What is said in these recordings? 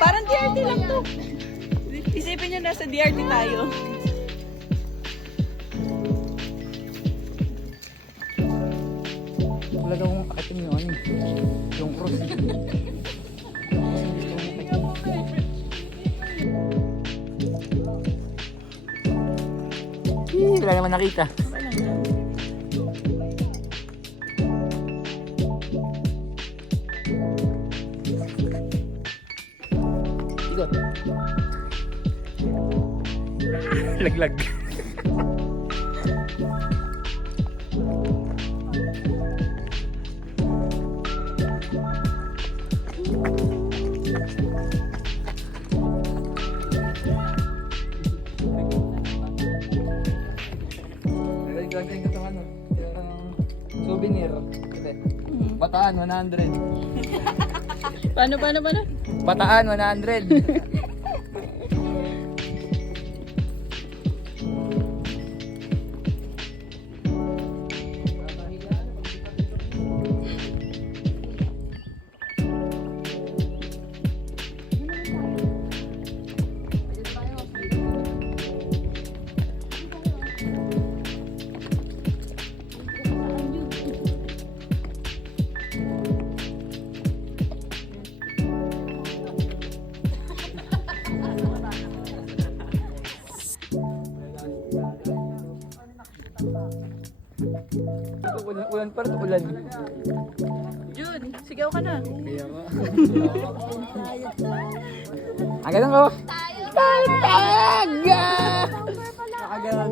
Parang DRT lang to. Isipin nyo nasa DRT tayo. Wala daw akong akitin yung ano, yung cross. Wala naman nakita. Igot. Laglag. Lagyan ko itong ano, souvenir. Bataan, 100. Paano? Bataan, 100. Ulan pa rin, ulan. Jun, sigaw ka na. Kaya nga. Ang ganun ko. Taga! Nakagalan.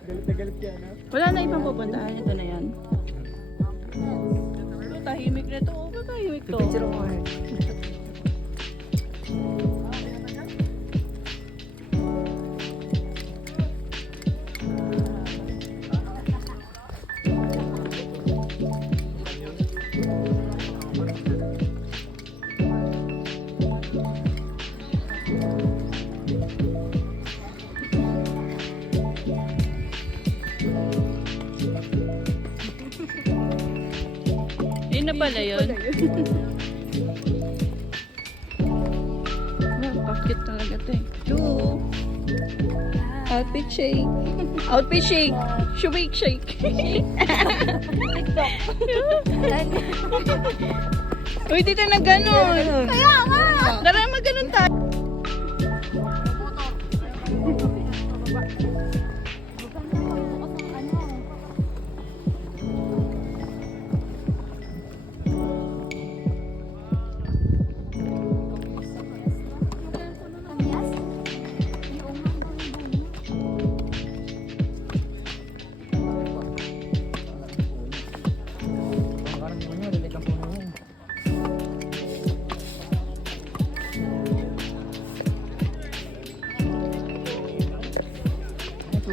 Galit na galit yan, ha? Wala na ibang pupuntahan. Ito na yan. Tahimik na ito. Oh, tahimik to. Picture mo eh. Yun na pala yun. Bakit talaga ito eh. Outfit shake. Outfit shake. Shake shake. TikTok. Uy, dito na ganon. Kaya nga. Dara maganon tayo.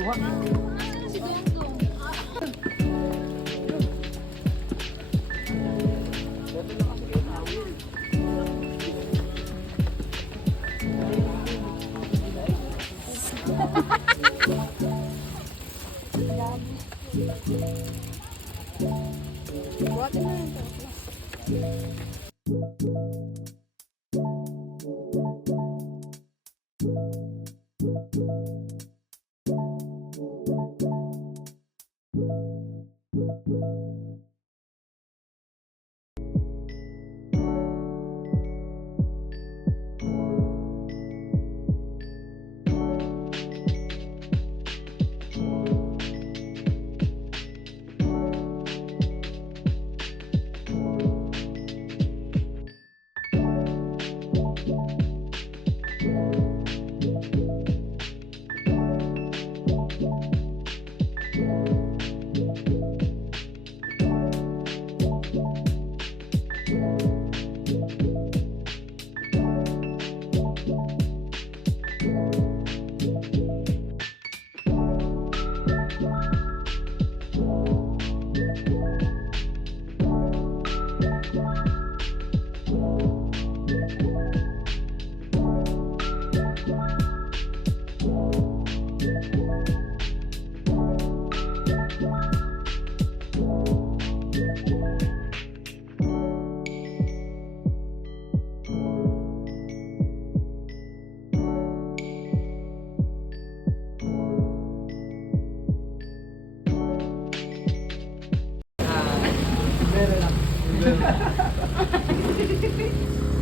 Kuha. Si Dongdong. Buhatin na yun.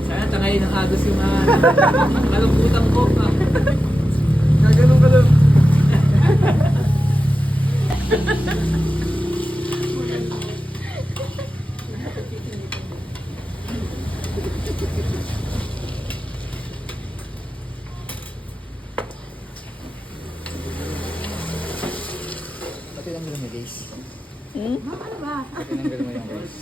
Sana tangayin ng agos yung kalungkutan ko. Gaganong ka lang. Pati lang mo guys. Pati lang mo yung guys.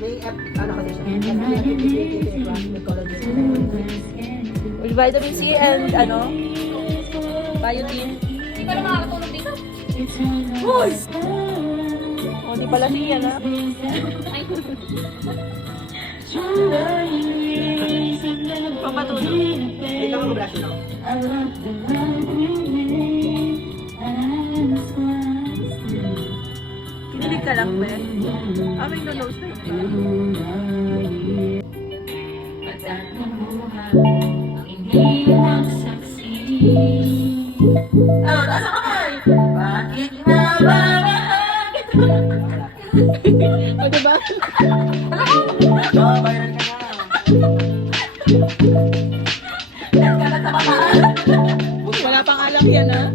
May ano kasi siya. With vitamin C and biotin. Hindi ka na makakatulog dito. Uy! O, di pala siya na. Papatulog. Wait lang ako brush lang. Kinilig ka lang, Ben. Aming no-nose na ito. Oh, nasa kamay! Bakit na ba O, diba? Oh, viral ka na. Wala pang alak yan, ha?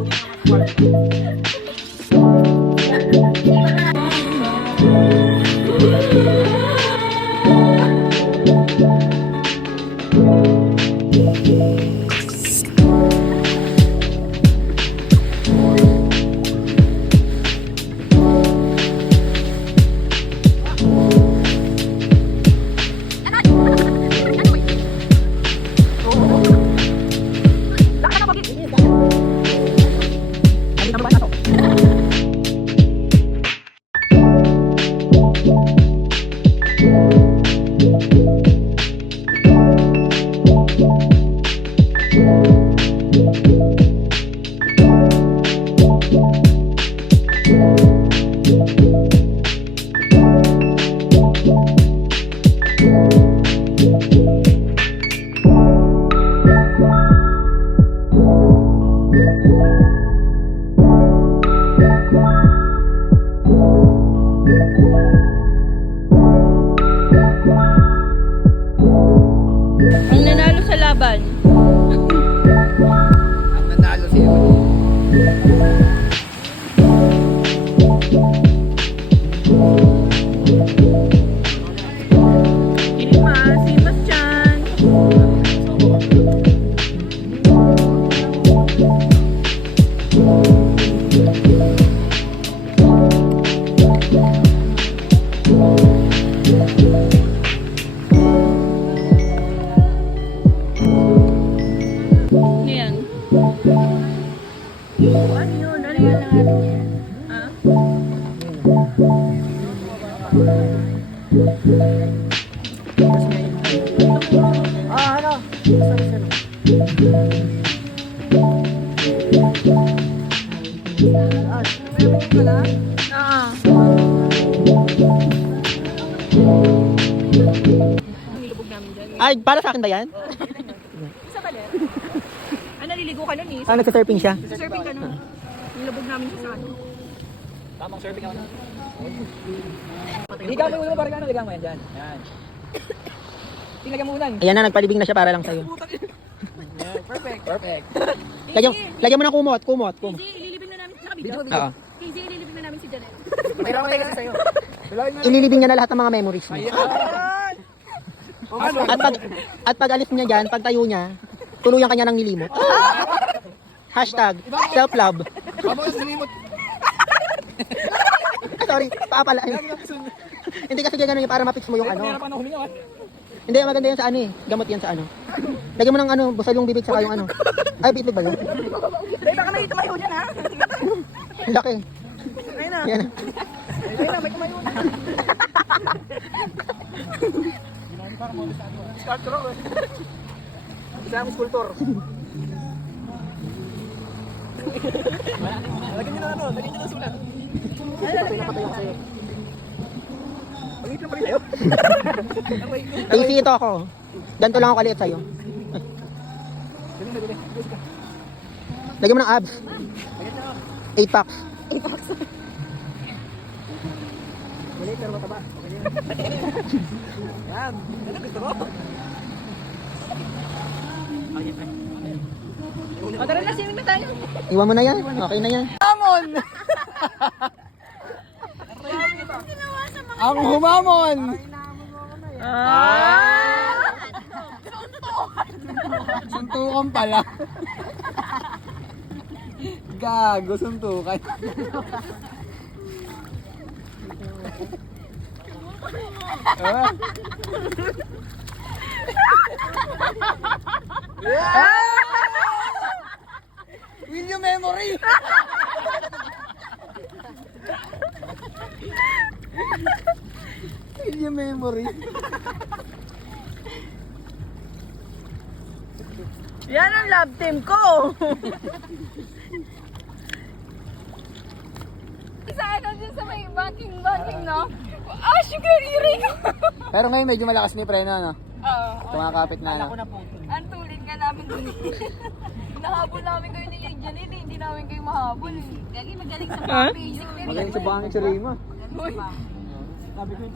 Ano? Sorry. Nilubog namin dyan. Ay, para sa akin ba yan? Isa ba yan? Naliligo ka nun eh. Ah, nagsa-surfing siya. Surfing ka nun. Nilubog namin siya sa ano. Tamang surfing ako na. Ligaw mo muna, parang ano, ligaw mo yan dyan. Yan. Tinagyan mo unan. Ayan na, nagpalibing na siya para lang sa'yo. Perfect. Perfect. Lagyan mo ng kumot. KZ, ililibing na namin sa kabito. Oo. KZ, ililibing na namin si Janet. Pero ako kasi sa'yo. Ililibing niya na lahat ng mga memories mo. At pag alis niya dyan, pag tayo niya, tuluyan kanya ng nilimot. Hashtag self-love. Aba, salimot. Sorry, paapala. Hindi kasi gano'n yun, para mapix mo yung ano. Hirapan ako humingaw. Hindi, maganda yan sa ano eh. Gamot yan sa ano. Lagyan mo ng ano, busal yung bibig saka yung ano. Ay, bitlog ba yun? Dahil baka may tumayo dyan ha. Laki. Ayun na. Yan. Ayun na, may tumayo na. Sculptor ako eh. Isa ang sculptor. Lagyan nyo na ano, lagyan nyo na sulat. Pangit lang pa rin tayo. Easy ito ako. Ganito lang ako kaliit sa'yo. Lagyan mo ng abs. 8 packs. Mali, pero mataba. Yan. Ano gusto mo? O tara na, swimming na tayo. Iwan mo na yan. Okay na yan. Humamon! Ang humamon! Suntukan pala. Gago, suntukan. Ah. Will you memory? Will you memory? Yan ang love team ko. Sa ano dyan sa may banking, no? Ah, sugar earring! Pero ngayon medyo malakas ni preno, no? Oo. Tumakapit na, no? Ang tulin nga namin dun. Nahabol namin kayo ni Janine, hindi namin kayo mahabol. Gagi magaling sa basic. Magaling sa bangin si Rima. Sabi ko ito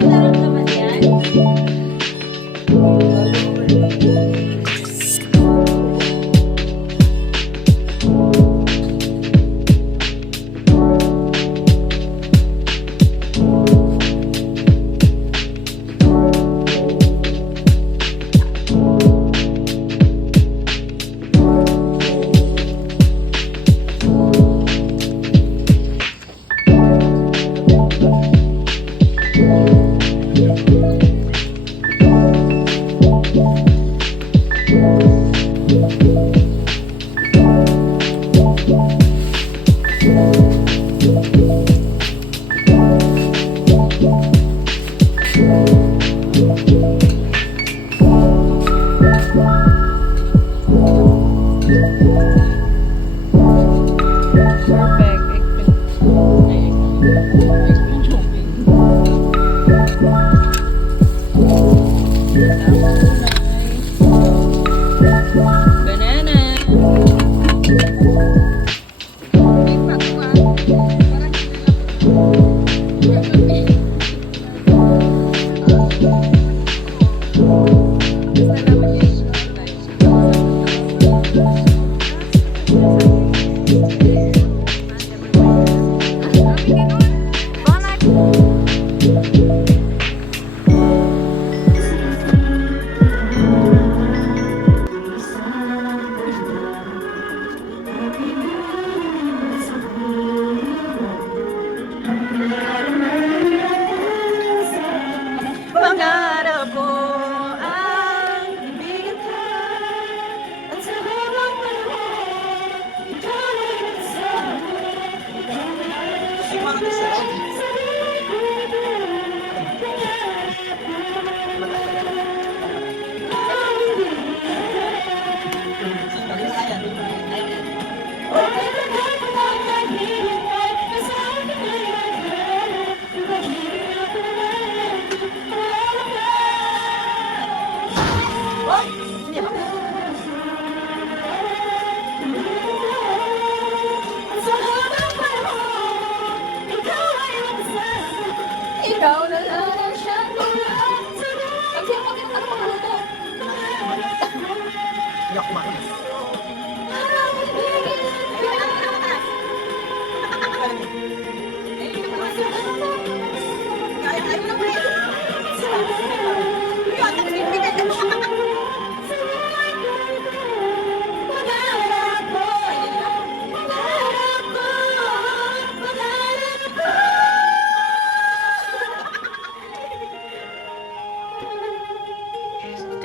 Nararamdaman yan?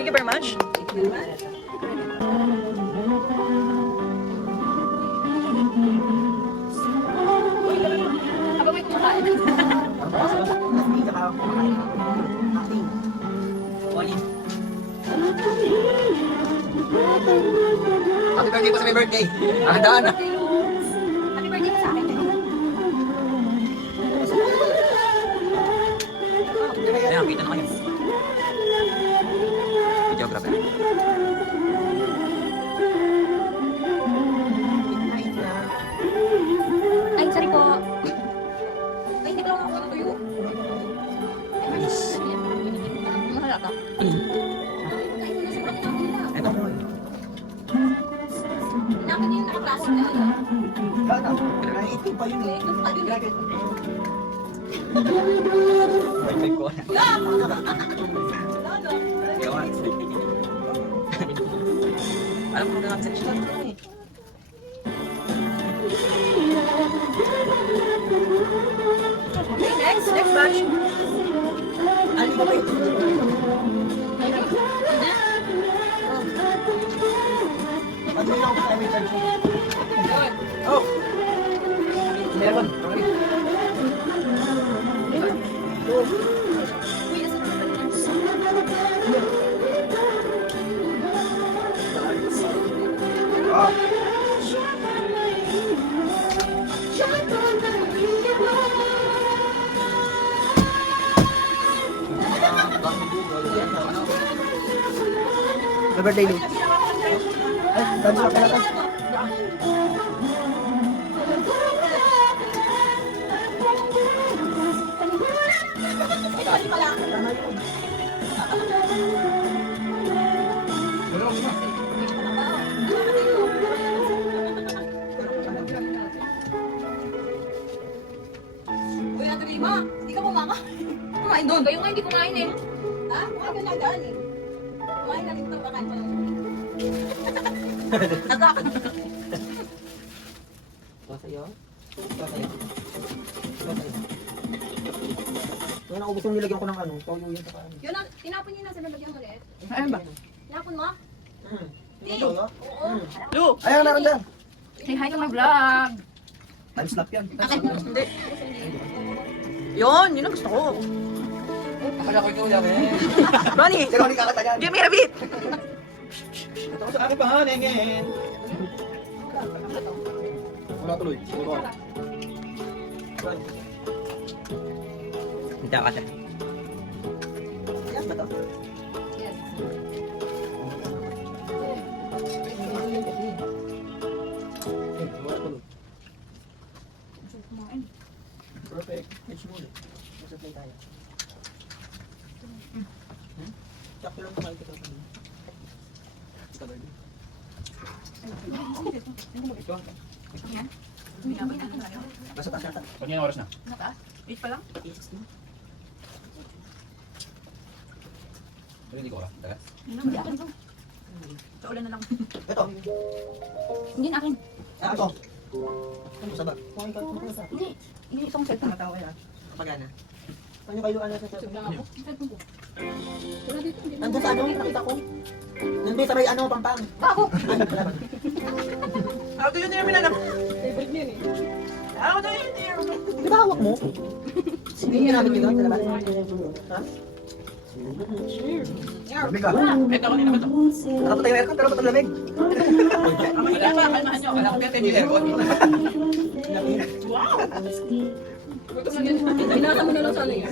Thank you very much. Habang may kumakain. Happy birthday po sa may birthday. Nakandaan na. Happy birthday po sa akin. Ayan, kita na kayo. Videographer. Ay, sorry po. Ay, hindi ko lang ako natuyo. Nice. Mahala ka. Ito po. Inakin yung nakaplasok na ano. Bata. Ito pa yun eh. Wifi ko. Gawan. Alam mo na lang section. Next batch. Ano ba ito? Oh. Meron. Happy birthday, Lou. Ay, dance na pala tayo. Uy, Ate Lima, hindi ka kumaka. Kumain doon. Kayo nga hindi kumain eh. Ha? Kumain ka lang daan eh. Kumain na rin ito, kakain pa lang. Nagkaka. Sa'yo? Sa'yo? Kaya naubos yung nilagyan ko ng ano, toyo yun sa kaano. Yun na, tinapon niyo na sa lalagyan mo ulit. Ayun ba? Tinapon mo? Yung toyo? Oo. Lu! Ayun, naroon dyan! Say hi to my vlog. Time snap yan. Hindi. Yun, yun ang gusto ko. Akala ko ikaw yan eh. Ronnie! Sino ulit kakata yan? Give me a beat! Ito ko sa akin pa, nengin. Wala tuloy. Hindi ka siya. Yes ba to? Yes. Perfect. Nasa play tayo. Sakto lang kumain kita kanina. Nasa taas yata. Pagyan oras na. Nataas? 8 pa lang? 8:16. Hindi ko oras. Tagas. Hindi akin ito. Sa ulan na lang. Ito. Hindi na akin. Ah, ito. Ano sa ba? Kumain ka. Hindi. Hindi isang set. Matawa yan. Kapag ana. Kanya kayo ano sa Sub lang ako. Set mo ko. Wala dito. Hindi nandun sa ano, nakita ko. Nandun sa may ano, pampang. Ako. How do you name it, anak? Favorite niya eh. How do you name it? Di ba hawak mo? Hindi niya namin bigyan sa labas. Ha? Lamig ka. Ito kanina ba ito? Nakapatay yung aircon pero ba't ang lamig? Wala pa, kalmahan nyo. Wala ko pinatay yung aircon. Binasa mo na lang sana yun.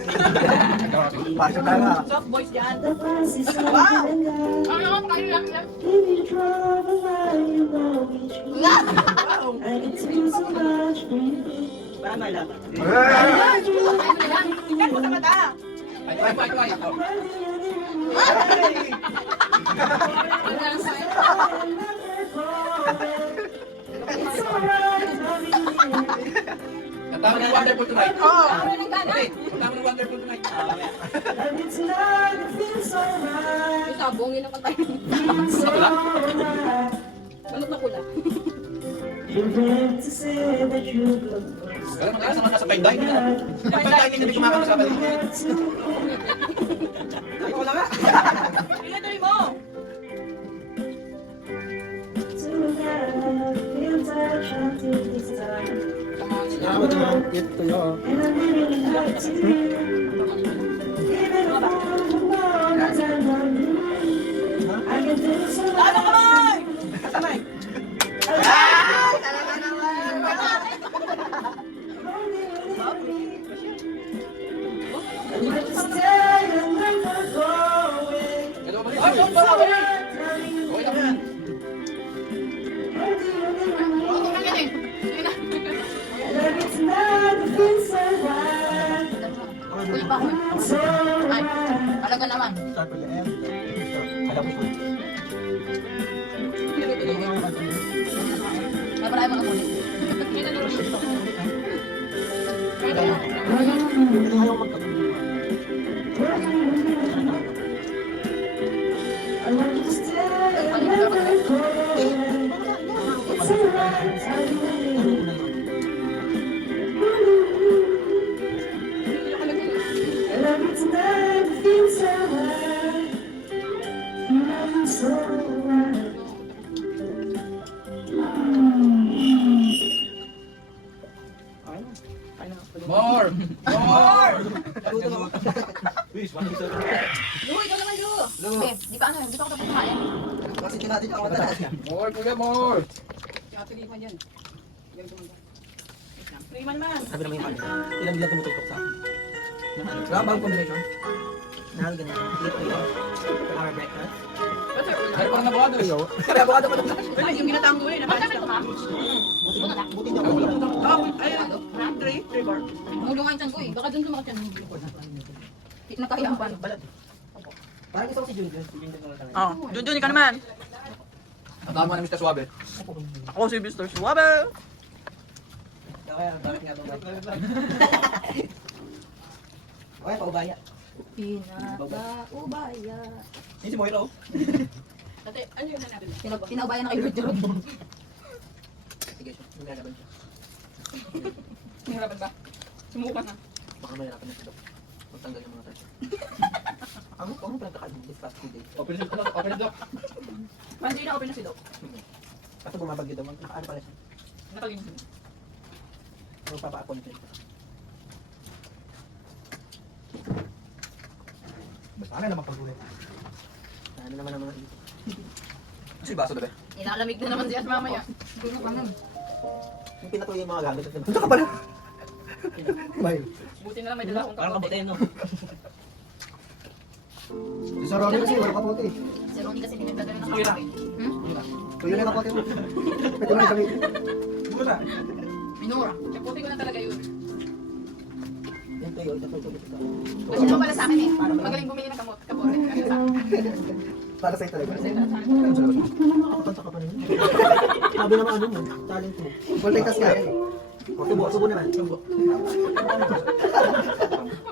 Pasok ka nga. Soft boys dyan. Wow! Ano naman kayo lang yan? Parang malap. Tingnan mo sa mata. Ay, ay, ay, ay. Kanta mo ng Wonderful Tonight. Ano ng gana? Kanta mo ng Wonderful Tonight. Yung sabong, yun ang kanta yun. Wala. Balot na pula. Kaya magkaya sama ka sa fine dining. Fine dining hindi kumakanta sa balik. Ay, wala nga. Pinatuloy mo. Ito yun. Uy, bahoy. Ay, talaga naman. Ay, marami mga kulit. More! More! Uy, ikaw naman, Lu. Eh, di pa ano, di pa ako tapos kumain. Kasi natin ako mataas yan. More, kuya, more! Sabi naman yung kanya. Ilang bilang tumututok sa akin. Wala bang combination? Nahal ganyan. Ito yun. For our breakfast. Ay, parang nabado eh. Kaya abogado ko lang. Yung ginataang ko eh, Bakit ito, ma? Buti niya ako lang. Mulo nga yung tiyan ko eh. Baka dun sumakit yan. Nakakayaan pa. Parang gusto ko si Junjun. Si Junjun lang talaga. Oh, Junjun, ikaw naman. Ang tama na Mr. Suabe. Ako si Mr. Suabe. Kaya bakit nga itong Okay, paubaya. Pinaka-ubaya. Yun si Moira oh. Ate, ano yung hanapin? Pinaubaya na kayo, Jerome. Sige, nagagaban siya. Nahirapan ba? Sumukan na. Baka mahirapan na siya daw. Magtanggal yung mga tayo. Ang pinagkakain mo, discuss today. Open the door, open the door. Hindi na open na si Doc. Kaso bumabagyo daw, nakaano pala siya. Nakalimutan. Magpapa-apon siya. Basta na naman pag-ulit. Ano naman ang mga ito. Kasi baso na ba? Inalamig na naman siya mamaya. Tulog ka nun. Yung pinatuloy yung mga gamit. Ito ka pala. Mayo. Buti na lang may dala akong Parang kapote. kabutin, no? Si Sir Ronnie kasi wala kapote. Si Ronnie kasi hindi nagdadala ng Kuya. kape. So yun yung kapote mo. Pwede mo na gamitin. Minura. Kapote ko na talaga yun. Yan to yun, ito ito. Kasi ito pala sa akin eh. Magaling bumili ng kapote. Kasi sa akin. Para sa'yo talaga. Nakakapanta ka pa rin. Sabi naman ano mo, talent mo. Multitask ka yan. Subo naman. Subo. Huwag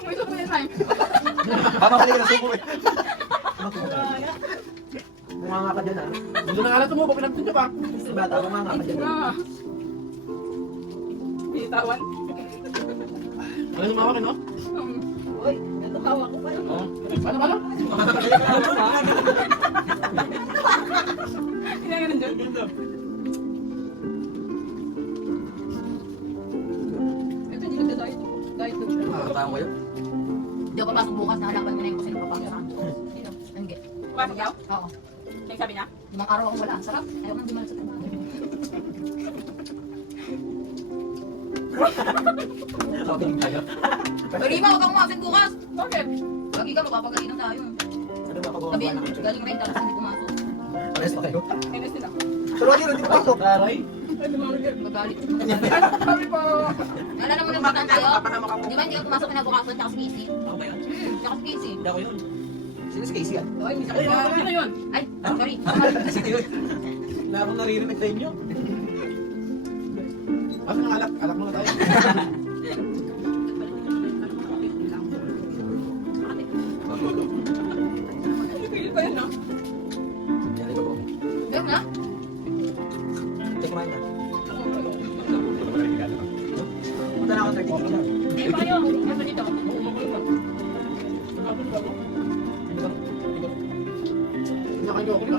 mo ito po yung time. Tama ka na subo eh. Bunganga ka dyan ah. Gusto na nga natin mo, bakit natin pa? Bata, bunganga ka dyan. Binitawan. Ano yung mawakin mo? Uy, ito tawa ko pa. Ano ba lang? Hindi na ganun dyan. Ito hindi nagda-diet. Diet daw siya. Nakakatawa ko yun. Hindi ako papasok bukas na halapan niya na yung kung sino papasok. Sino? Hindi. Pumasok daw? Oo. Yung sabi niya? 5 araw akong wala. Ang sarap. Ayaw nang dumal sa trabaho. Opening tayo. Pwede ba? Huwag kang umasin bukas. Bakit? Lagi ka mapapagalinan tayo. Ano ba pag Sabihin, galing rin tapos hindi pumasok. Pares pa kayo. Minus nila. Sir Ronnie, hindi pa pasok. Taray. Magalit. Sabi po. Naalala mo nung bata tayo? Di ba hindi ka pumasok kinabukasan tsaka si Casey? Ako ba yun? Tsaka si Casey. Hindi ako yun. Sino si Casey yan? Ay, may sakit Ay, ka. ano yun? Ay, sorry. Sino yun? Na akong naririnig sa inyo. Ano ng alak? Alak muna tayo. Pilit pa yun, no? Yan, ito po. Ayun na. Hindi kumain na. Punta na ako 30 minutes na. Hindi pa kayo. Nasa dito. Nakajoko ka.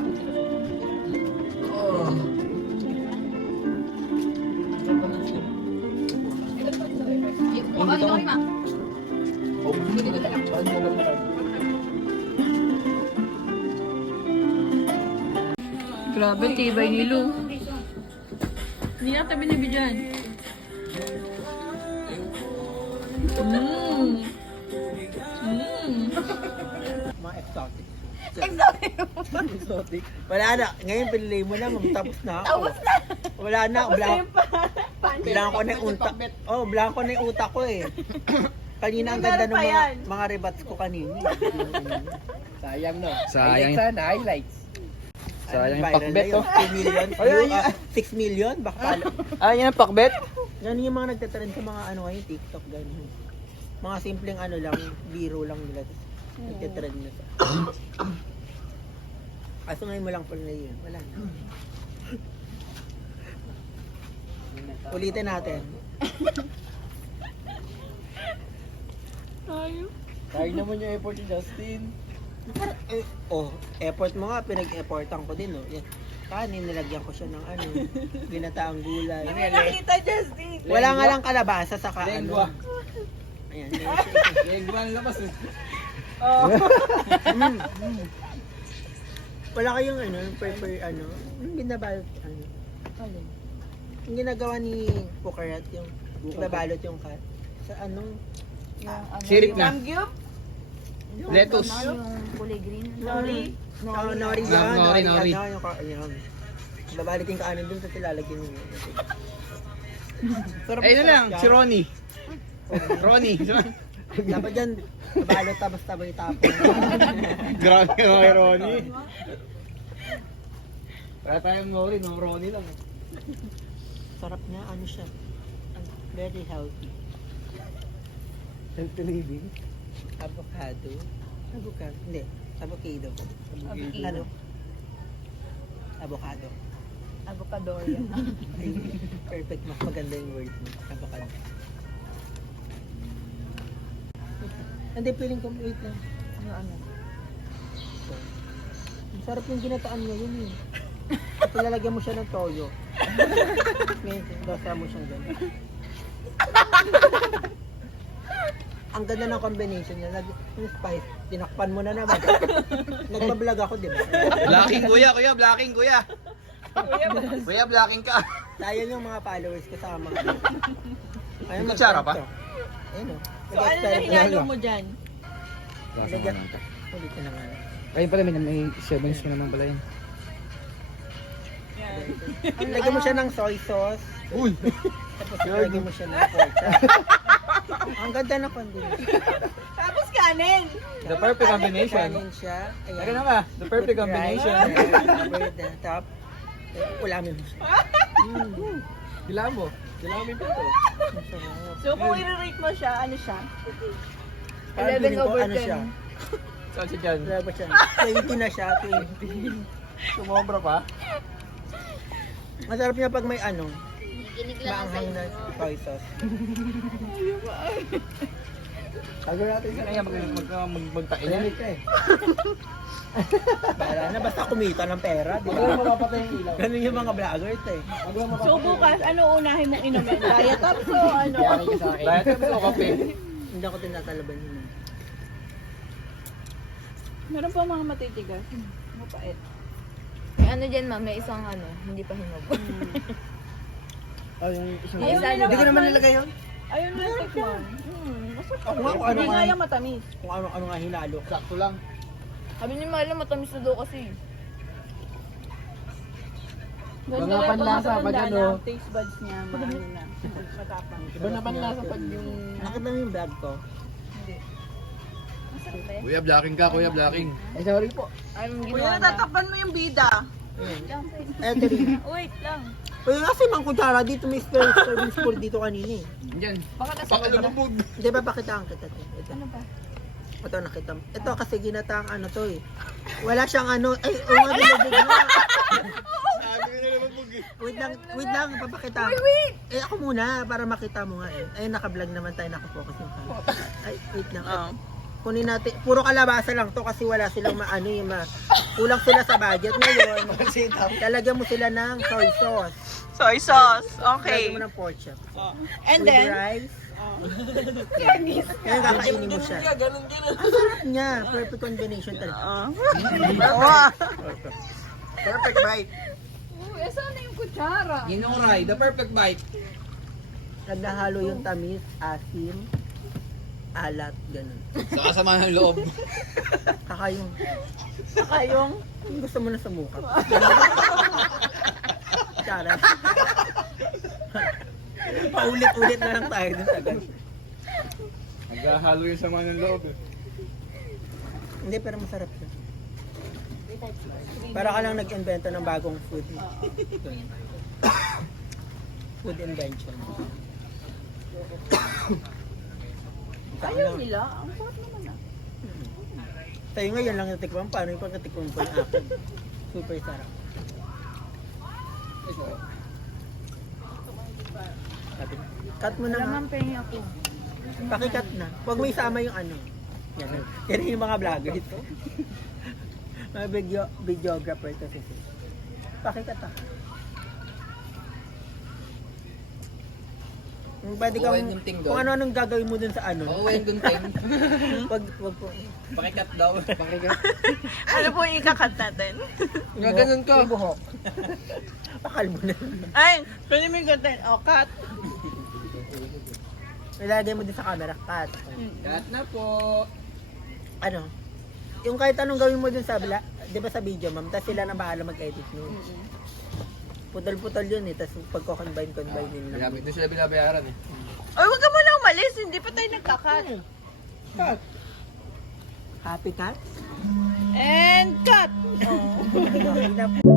Oh. Grabe, tibay ni Lu. Hindi natin binibigyan. Mga exotic. Exotic. Wala na. Ngayon pinili mo na, tapos na ako. Tapos na. Wala na. Blanco na yung utak. Oh, blanco na yung utak ko eh. Kanina ang ganda ng mga rebats ko kanina. Sayang no. Sayang. Highlights sana, highlights. Sayang yung Viral pakbet na yun. oh. 2 million view, 6 million, baka pala. Ah, yan ang pakbet? Yan yung mga nagtatrend sa mga ano ngayon, TikTok, ganyan. Mga simpleng ano lang, biro lang nila. Nagtatrend na sa. Kaso ngayon mo lang pala na yun, wala na. Ulitin natin. Sayang naman yung effort ni Justin. Effort mo nga, pinag-effortan ko din, no. Yan. Kanin, nilagyan ko siya ng ano, ginataang gulay. Nakita, Justin. Wala nga lang kalabasa sa Lengua. ano. Ayan. Lengua ang labas eh. Wala kayong ano, pepper ano, yung binabalot ano. Yung ginagawa ni Pukarat, yung babalot yung kat. Sa anong Sirik na. Samgyup? Lettuce. Yung kulay green. Nori? nori yan, Nori. ano, yung babalitin ka ano dun sa lalagyan mo. Eh, na lang, si Ronnie. Ronnie. Dapat dyan, babalot tapos tabay tapon. Grabe ka kay Ronnie. Wala tayong Nori, no Ronnie lang. Sarap niya, ano siya. Very healthy. Healthy living. Avocado. Hindi. Avocado. Ano? Avocado. Avocadorya. Perfect. Mas maganda yung word mo. Avocado. Hindi, feeling ko, wait lang. Ano? Ang sarap yung ginataan niya yun eh. Kasi lalagyan mo siya ng toyo. Ngayon, dasa mo siyang gano'n. Ang ganda ng combination niya. Yung spice, tinakpan mo na naman. Nagpa-vlog ako, di ba? Blacking kuya, blacking kuya. Kuya, blacking ka. Sayang yung mga followers ko sa mga. Ayun, May kutsara pa? Ayun o. So, ano na hinalo mo dyan? Ulitin na nga. Ayun pala, may 7 mo naman pala yun. Lagyan mo siya ng soy sauce. Uy! Tapos lagyan mo siya ng pork chop. Ang ganda ng combination. Tapos kanin. The perfect combination. Kanin siya. Ayan. Lagyan na ka, the perfect With combination. rice, over the top. Ulamin mo siya. Kailangan mo. Kailangan mo yung pito. Ang sarap. So, kung i-rate mo siya, ano siya? Parang 11 feeling ko, over ano 10. siya? Saan si Jan? Grabe siya. 20 na siya, 20. Sumobra pa? Masarap niya pag may ano, maanghang na soy sauce. Tago natin Kaya sa nga magtain yan. Tahimik ka eh. Bahala na, basta kumita ng pera, di Huwag lang ba? mapapatay yung ilaw. Ganun yung mga vloggers eh. Huwag lang So, mapapatay. bukas, ano unahin mong inumin? Diet ups o ano? Yari ka sa akin. Dahil ito ko kape. Hindi ako tinatalaban yun. Meron pa mga matitigas. Mapait. May ano dyan, ma'am, may isang ano, hindi pa hinog. Oh, yung isang Yung isa, Hindi ko naman nilagay yun. Ayun na, tikman. Ako nga kung ano Hindi nga, nga lang matamis. kung ano nga hinalo. sakto lang. Sabi ni Marla, matamis na daw kasi. Ganda Mga rin panlasa pag pa dyan, matanda oh. na, taste buds niya, maano na. Matapang. Iba naman nasa pag yung... Nakita mo yung vlog ko? Masarap eh. Kuya, blacking ka, kuya, blacking. Ay, sorry po. Anong Kuya, ginawa na? natatakpan mo yung bida. Ayan. Eto rin. Wait lang. Uy, kasi mang kutsara dito, may serving spoon dito kanina eh. Yan. Baka nasa Pakalabog. Hindi ba pakitaan kita to? Ito. Ano ba? Ito nakita mo. Ito kasi ginataang ano to eh. Wala siyang ano. Ay, oo nga, binubog na. Wait lang, papakitaan. Wait! Eh ako muna, para makita mo nga eh. Ay, naka-vlog naman tayo, naka-focus yung camera. Ay, wait lang. Kunin natin, puro kalabasa lang to kasi wala silang maano yung kulang sila sa budget ngayon. Talagyan mo sila ng soy sauce. Soy sauce. Talagyan mo ng pork chop. And With then, rice. Ngayon kakainin mo siya. Ang sarap niya. Perfect combination talaga. wow. Perfect bite. Kutsara. Ginuray, the perfect bite. Naghahalo yung tamis, asim, alat, ganun. Sa kasama ng loob. Kakayong, Kayong. gusto mo na sa mukha. Charot. Paulit-ulit na lang tayo dun sa ganun. Naghahalo yung sama ng loob eh. Hindi, pero masarap siya. Para ka lang nag-invento ng bagong food. Food invention. Ayaw nila. Ang sarap naman ah. Tayo ngayon lang yung tikman. Paano yung pagkatikman ko yung akin? Super sarap. Cut mo na nga. Naman pengi ako. Pakikat na. Huwag mo isama yung ano. Yan, yan yung mga vloggers. Mga videographer kasi sila. Pakikat ah. Pwede kang, Uwain yung ting doon. kung ano-anong gagawin mo dun sa ano. Pauwain dun, Ting. Wag po. Pakikat daw. Pakikat. Ano po yung ikakat natin? Gaganon ka. Yung buhok. Pakalbo na. Ay, pwede mo yung content. O, cut. Nilagay mo din sa camera. Cut. Cut na po. Ano? Yung kahit anong gawin mo dun sa, di ba sa video, ma'am? Tapos sila na bahala mag-edit nun. Putol-putol yun eh. Tapos pagko-combine din lang. Doon sila binabayaran eh. Ay, wag ka muna umalis. Hindi pa tayo nagkakat. Cut. Happy cut? And cut. Okay na po.